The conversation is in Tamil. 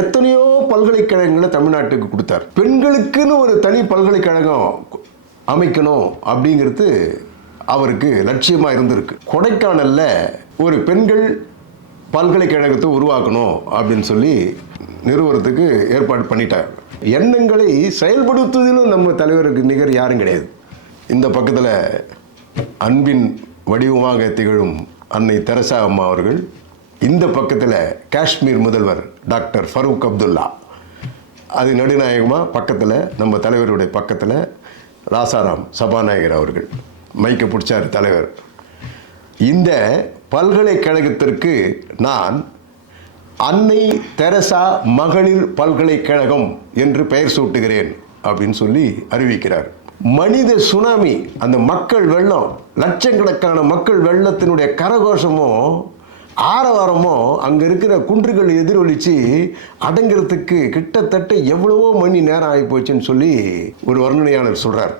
எத்தனையோ பல்கலைக்கழகங்களை தமிழ்நாட்டுக்கு கொடுத்தார். பெண்களுக்குன்னு ஒரு தனி பல்கலைக்கழகம் அமைக்கணும் அப்படிங்கிறது அவருக்கு லட்சியமாக இருந்திருக்கு. கொடைக்கானலில் ஒரு பெண்கள் பல்கலைக்கழகத்தை உருவாக்கணும் அப்படின்னு சொல்லி நிறுவனத்துக்கு ஏற்பாடு பண்ணிட்டார். எண்ணங்களை செயல்படுத்துவதிலும் நம்ம தலைவருக்கு நிகர் யாரும் கிடையாது. இந்த பக்கத்தில் அன்பின் வடிவமாக திகழும் அன்னை தெரசா அம்மா அவர்கள், இந்த பக்கத்தில் காஷ்மீர் முதல்வர் டாக்டர் ஃபரூக் அப்துல்லா, அது நடுநாயகமாக பக்கத்தில் நம்ம தலைவருடைய பக்கத்தில் ராசாராம் சபாநாயகர் அவர்கள் மைக்க பிடிச்சார் தலைவர். இந்த பல்கலைக்கழகத்திற்கு நான் அன்னை தெரசா மகளிர் பல்கலைக்கழகம் என்று பெயர் சூட்டுகிறேன் அப்படின்னு சொல்லி அறிவிக்கிறார். மனித சுனாமி, அந்த மக்கள் வெள்ளம், லட்சக்கணக்கான மக்கள் வெள்ளத்தினுடைய கரகோஷமும் ஆரவாரமோ அங்கே இருக்கிற குன்றுகள் எதிரொலிச்சு அடங்கிறதுக்கு கிட்டத்தட்ட எவ்வளவோ மணி நேரம் ஆகி போச்சுன்னு சொல்லி ஒரு வர்ணனையாளர் சொல்கிறார்.